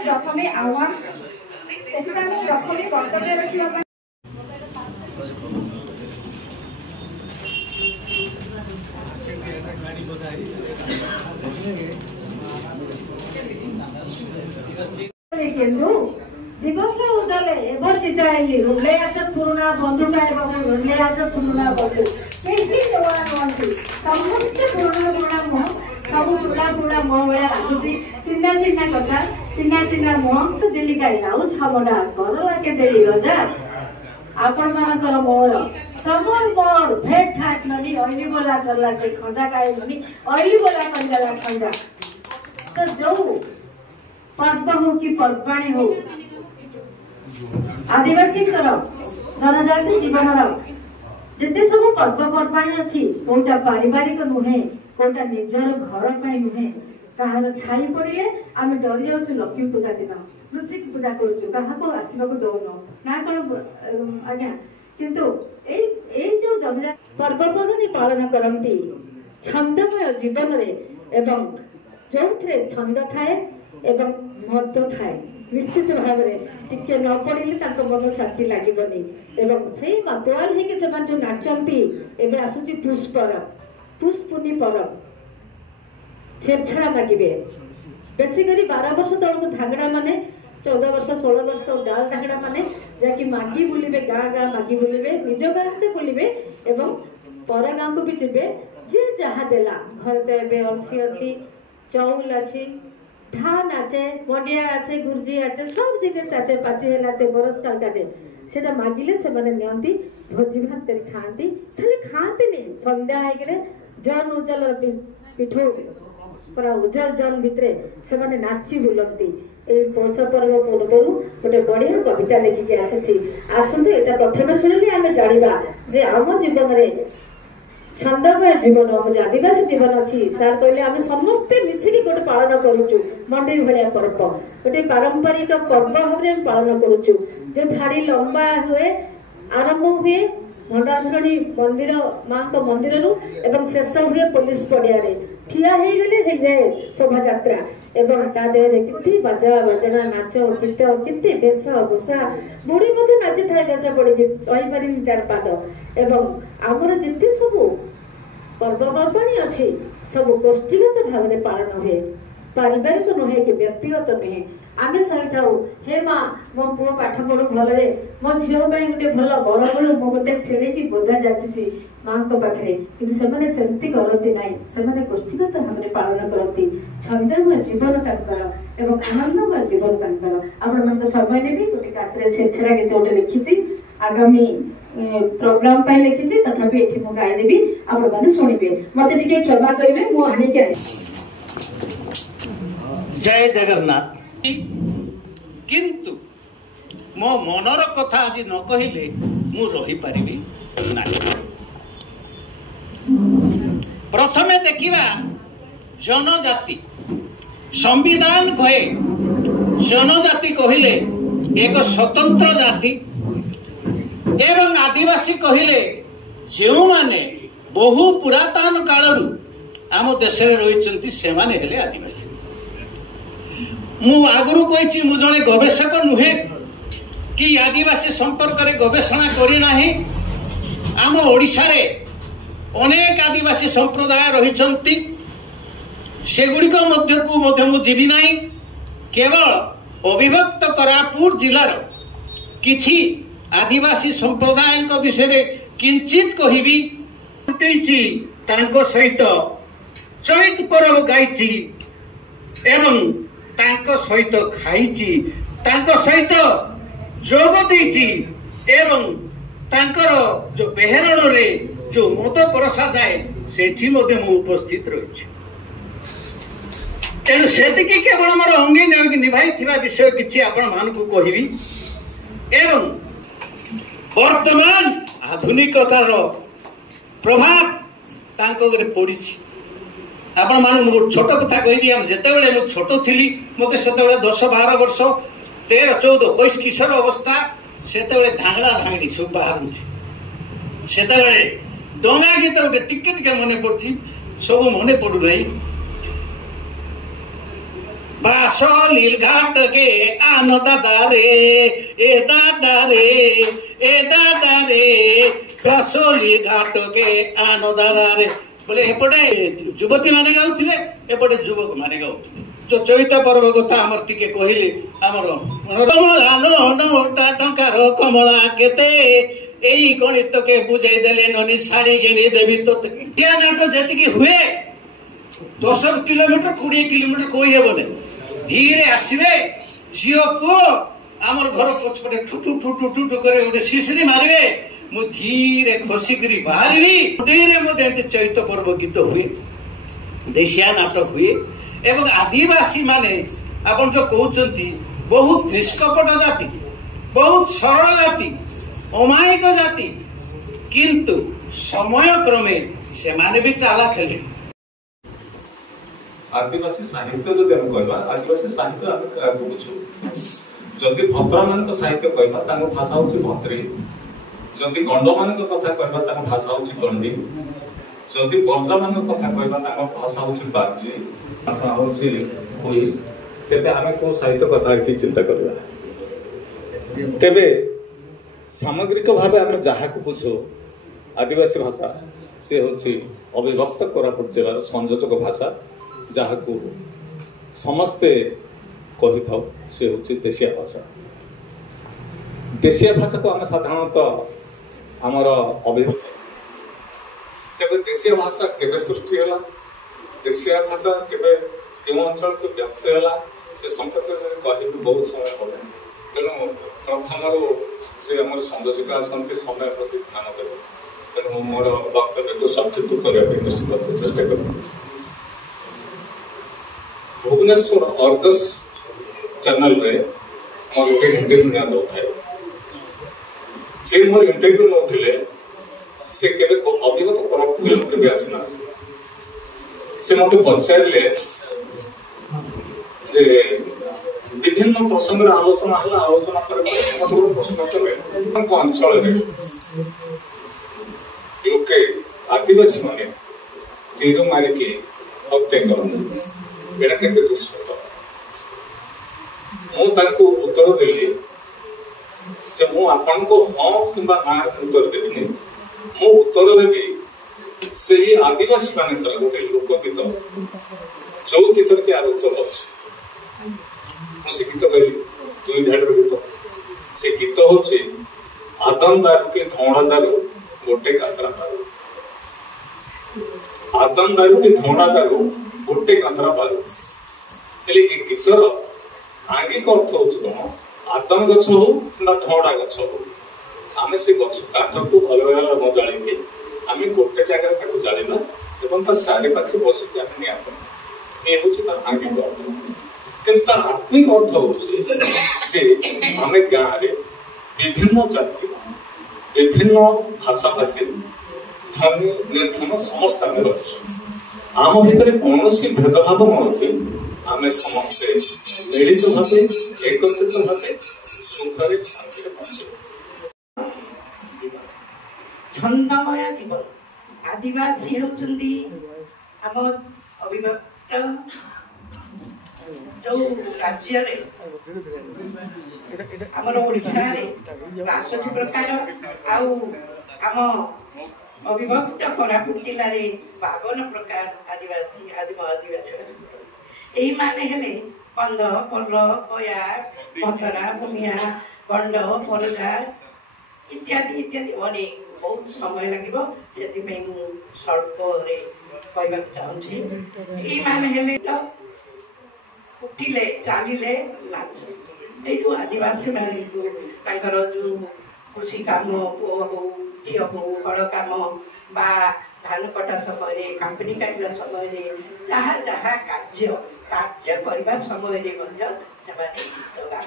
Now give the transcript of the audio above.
प्रथमे आह्वान प्रथमे कर्तव्य रखा दिवस उजाले एवं चिताइली रुले आचत पुरुना बंधुका एवं रुले आचत पुरुना बंधु केही जवान बंधु समस्त पुरुना मुह सब पुरा मुह भया लागुची चिन्ना चिन्ना कथा चिन्ना मुह तो दिल्ली गाई आउ छमडा करला के देली रजा आपण मानकर मोर तमर मोर भेट ठाट ननी ओइली बोला करला जे खंजा गाई ननी ओइली बोला करला खंजा तो जो पर्व हो कि पर्वाणी हो आदिवासी जनजाति जीवन जिते सब पर्वपर्वाणी अच्छी कोटा पारिवारिक नुहे कोटा निजर घर नुहे कहार छाई पड़े आम डरी जाऊँ लक्ष्मी पूजा दिन लुचिक पूजा करूँ आसवाक दौन ना कौन आज्ञा किंतु जो जनजाति पर्वपर्वाणी पालन करती छंदमय जीवन एवं जो छंद थाए एवं महत्व थाए निश्चित भाव टिके न पड़े मन शांति लगनी एवं से मतवाल हो नाचती एवं आसूची पुष परब पुष पुनी परब छेड़छाड़ा मागिबे बेसी करी 12 वर्ष तक धागड़ा माने 14 वर्ष 16 वर्ष गाल धागड़ा माने जाकि मागी बुलिबे गाँ मागी बुलिबे निज गाँ बुलिबे एवं पर गाँ को भी जीवे जे जहा देला घर देबे अलसी अच्छी चौल अच्छी धान आचे मंडिया आचे गुर्जी आचे सब जिनिस आचे पाची आचे बरस काल आचे सेटा मागिले से माने नियंती भोजी भात कर खाती खाली खाती नहीं संध्या है गेले जन उजल पिठो पूरा उजल जन भितरे से माने नाची बुलंती ए पौष पर्व पूर्व गोटे बढ़िया कविता लिखिक आसी आसतु एटा प्रथम शुणिले आम जाना जे आम जीवन में छंदमय जीवन जो आदिवासी जीवन अच्छी सार कहले आम समस्ते मिसिकी गोटे पालन करुचु मंडी भाया पर्व गोटे पारंपरिक पर्व भाव में पालन करुचु जो धाड़ी लंबा हुए आरंभ हुए भंडारणी मंदिर माँ मंदिर एवं शेष हुए पुलिस पड़िया ठिया हो गले जाए शोभा यात्रा एवं ता देहरे कितनी बाजा बजना नाच गीत कितनी बेश भूषा बुढ़ी नाची थाए बेश पड़ी रही पारि तार पाद एवं आमर जिते सब पर्वपर्वाणी अच्छी सब गोष्ठीगत भाव में पालन हुए पारिवारिक नुहे कि व्यक्तिगत नुहे आम सही था हे माँ मो पुओ पाठ पढ़ू भलरे मो झील गोटे भल बर बड़ू मो गोटे छेली की बोधा जाची माँ पाखे कि सेमती करती ना से गोष्ठीगत भाव में पालन करती छंदमय जीवन तंकर एवं आनंदमय जीवन तंकर आपण मन समय ने गोटे गात्र छेछरा गीत गोटे लिखी आगामी प्रोग्राम पाई लिखी तथापि एठी मु गाई देबी आपण माने सुनिबे मते टिके क्षमा करिवे मु आनी के जय जगन्नाथ किंतु मो मनर कथा आज न कहिले मु रही पारिबी नाही प्रथमे देखिबा जनजाति संविधान कहे जनजाति कहिले एक स्वतंत्र जाति एवं आदिवासी कहिले जो माने बहु पुरातन कालरू आम देश रे रहिचंती से माने हेले आदिवासी मु आगुरु कहिछि मु जने गवेषक नुहे कि आदिवासी संपर्क रे गवेषणा करि नाही आम ओडिसा रे अनेक आदिवासी संप्रदाय रहिचंती सेगुड़िक मध्य को मध्य मु जीवी नाही केवल अविभक्त कोरापुट जिलार किछि आदिवासी संप्रदाय विषय रे किंचित कहिबी उठैछि तांको सहित चैत पर्व गाइछि एवं तांको सहित खाइछि तांको सहित जोग देइछि एवं तांकर जो बेहरण रे जो मत परसा जाए सेठी मध्य मु उपस्थित रहिछि तेणु सेतिकी केवल मोर अंगी निभाई थिबा विषय किछि आपण मानकु कहिबी एवं वर्तमान आधुनिकतार प्रभाव तांको रे पड़िछि आपण मान छोट कथा कह जिते मुझे छोट थी मत से 10-12 वर्ष 13-14 21 किशोर अवस्था से धांगड़ा धांगड़ी सब बाहर से डंगा गीत गोटे टिके टिके मन पड़ी सब मन पड़ूना बासली घाट के आन दादा रे ए दादा रे ए दादा रे बासली घाट के आन दादा रे बोले एपटे युवती माने गाउथिबे एपटे युवक माने गाउथिबे जो चैत पर्व कथा हमर टिके कहिले हमर कमला नोटा टंकार कमला केते एई गणित के बुझाई देले ननी साड़ी गेनी देवी तो जे नाट जेति हुए 10 किलोमीटर 20 किलोमीटर कोई हेबने धीरे आसवे झील पु आमर घर पछपटे ठुटू ठुटू ठुटू करे गोटे शिशरी मारे मु धीरे खसिक बाहरी धीरे मत चैत पर्व गीत हुए देशिया नाटक हुए एवं आदिवासी माने आपन जो कहते बहुत निष्कपट जाति बहुत सरल जाति अमायिक जाति किंतु समय क्रमे से माने भी चालाक हेले आदिवासी साहित्य जदि हम कहबा आदिवासी साहित्य हम का बुझु जदि भद्रा मान साहित्य कहबा तांको भाषा होची भद्री जदि गंड मान कथा कहबा तांको भाषा होची गंडी जदि बर्जा मान कथा कहबा तांको भाषा होची बाजी भाषा होची कोई तेबे हमें को साहित्य कथा एठी चिंता करबा तेबे सामग्रिक भाव हम जहाँ को बुझो आदिवासी भाषा से होची अविभक्त कोरापुट जिलार संयोजक भाषा जहाँ को समस्ते कही था से हूँ देशिया भाषा देशिया भाषा को आम साधारणतः आमर अभिभूत तेज देशिया भाषा केवे सृष्टि है देशिया भाषा केवे जो अंचल को व्याप्त है से संपर्क कह बहुत समय पड़े तेणु प्रथम जे आम संयोजिका अच्छा समय प्रति ध्यान देव तेणु मोर वक्तव्य को संक्षिप्त करने निश्चित चेष्टा कर भुवनेश्वर अर्गस चैनल रे मोर गोटे इंटरव्यू निया जाउथाय जे मोर इंटरव्यू नथिले से केबे को अभिगत करप फिल्म केबे आसना से मते पचारले जे विभिन्न प्रसंग रे आलोचना हला आलोचना करे मते प्रश्न करे को अंचल रे लोके आदिवासी माने तीर मारे के हत्या करन एटा केते दुष्ट मु तांको उत्तर देली जे मु आपन को हां किबा ना उत्तर देबिनी मु उत्तर देबी सेही आदिवासी माने कर गोटे लोकगीत जो गीत के आलोचना अछि मु से गीत गई 2 धाडर गीत से गीत होचे आदम दारू के धौड़ा दारू गोटे कातरा दारू आदम दारू के धौड़ा दारू गोटे कातरा दारू हेले ए गीतर आंगिक अर्थ होच कोन आदम गछ हो ना धौड़ा गछ हो आमे से गछ काट को भलो वाला न जानि के आमे गोटे जगह ताको जानिना एवं त चारे पाखे बस के आमे निया ए होची त आंगिक अर्थ किंतु तार आत्मिक अर्थ होची जे आमे गां रे विभिन्न जाति विभिन्न भाषा भाषी धनी निर्धन समस्त आमे रहछु आम भितर कौन भेदभाव नरखी आम समस्ते मिलित भाव एकत्रित भाव सुखरे शांति पहुंचे छंदमय जीवन आदिवासी होचंदी आम अविभक्त जो राज्य रे हमर ओडिशा रे 5 प्रकार आउ आम अविभक्त कोरापुट जिले में 52 प्रकार आदिवासी आदिम आदिवासी यही माने हेले कंद पल कया भतरा भूमिया गंड परजा इत्यादि इत्यादि अनेक बहुत समय लगे से स्वल्प कहवाक चाहूँगी यही माने हेले तो उठिले चलिले नाच ये जो आदिवासी माने जो कृषि काम पुओ हो झी हो हड़ काम बा धान कटा समय कांपनी काटा समय जहाँ जहाँ कार्य करने समय गीत गान